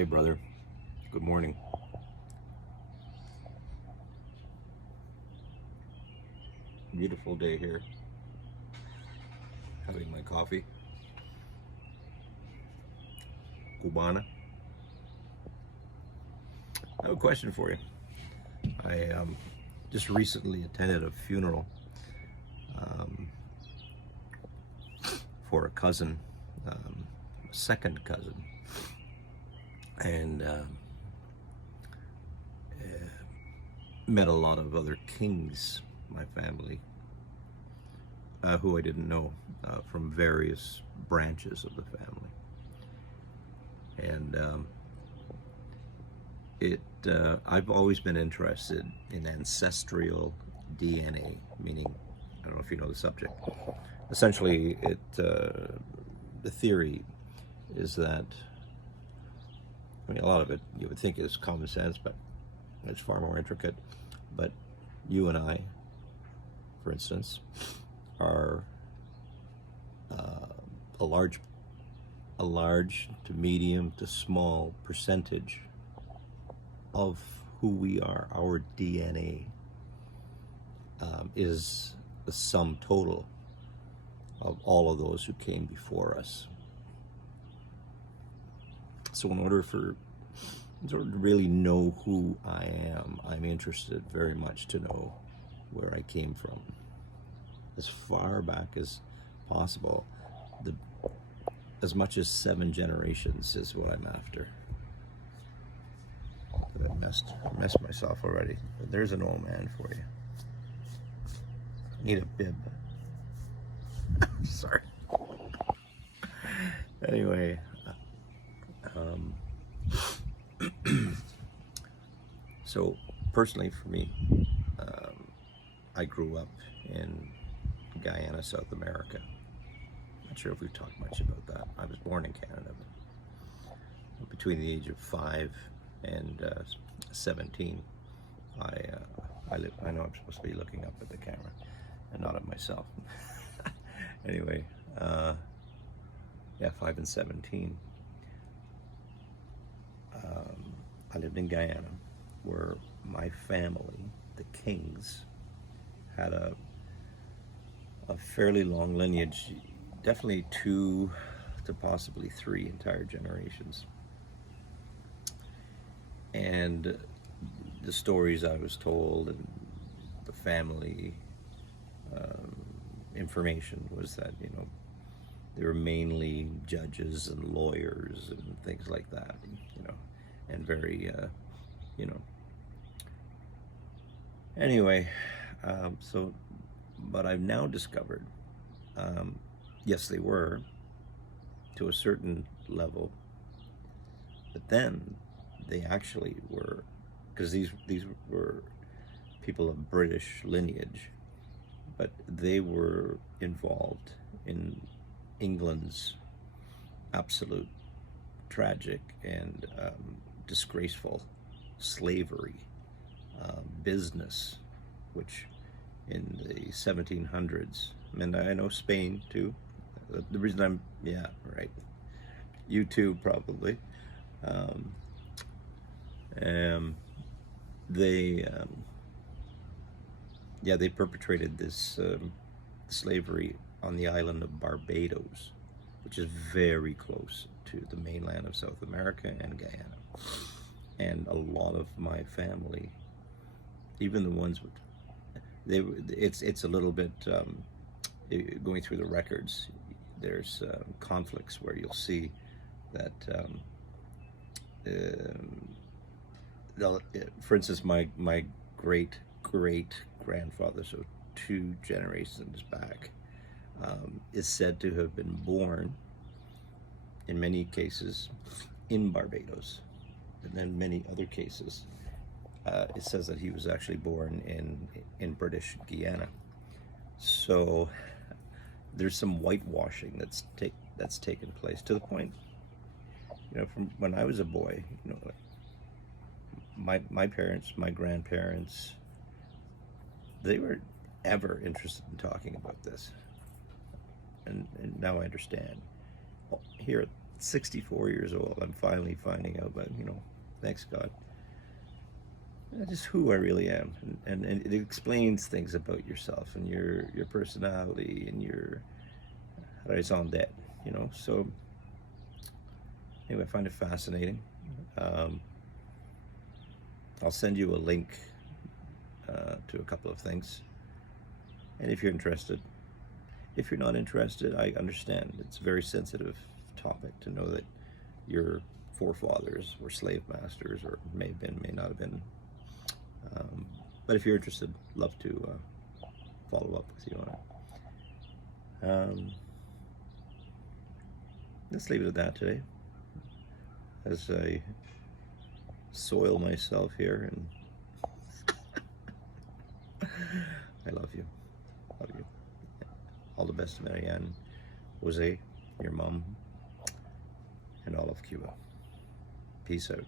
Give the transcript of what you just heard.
Hey, brother. Good morning. Beautiful day here. Having my coffee. Cubana. I have a question for you. I just recently attended a funeral um, for a cousin, a second cousin, and met a lot of other kings, my family, who I didn't know from various branches of the family. And I've always been interested in ancestral DNA, meaning, I don't know if you know the subject. Essentially, the theory is that, I mean, a lot of it you would think is common sense, but it's far more intricate. But you and I, for instance, are a large to medium to small percentage of who we are. Our DNA is the sum total of all of those who came before us. So in order to really know who I am, I'm interested very much to know where I came from, as far back as possible. As much as 7 generations is what I'm after. But I messed myself already. But there's an old man for you. Need a bib. Sorry. Anyway, so personally for me, I grew up in Guyana, South America. Not sure if we've talked much about that. I was born in Canada, but between the age of 5 and 17, I know I'm supposed to be looking up at the camera and not at myself. Anyway, yeah, 5 and 17. I lived in Guyana, where my family, the Kings, had a fairly long lineage, definitely 2 to possibly 3 entire generations. And the stories I was told and the family information was that, they were mainly judges and lawyers and things like that, and very, anyway, but I've now discovered, yes, they were to a certain level, but then they actually were, because these were people of British lineage, but they were involved in England's absolute tragic and disgraceful slavery business, which in the 1700s, and I know Spain too. The reason yeah, right. You too, probably. They perpetrated this slavery on the island of Barbados, which is very close to the mainland of South America and Guyana. And a lot of my family, even the ones with, it's a little bit, going through the records, there's conflicts where you'll see that, for instance, my great grandfather, so 2 generations back, is said to have been born, in many cases, in Barbados, and then many other cases, it says that he was actually born in British Guiana. So there's some whitewashing that's taken place, to the point, from when I was a boy, my parents, my grandparents, they were ever interested in talking about this, and now I understand. Here 64 years old, I'm finally finding out, but thanks God, just who I really am, and it explains things about yourself and your personality and your raison d'être, So anyway, I find it fascinating. I'll send you a link to a couple of things, and if you're interested. If you're not interested, I understand. It's a very sensitive topic to know that your forefathers were slave masters, or may have been, may not have been. But if you're interested, love to follow up with you on it. Let's leave it at that today, as I soil myself here, and I love you. Love you. All the best to Marianne, Jose, your mom, and all of Cuba. Peace out.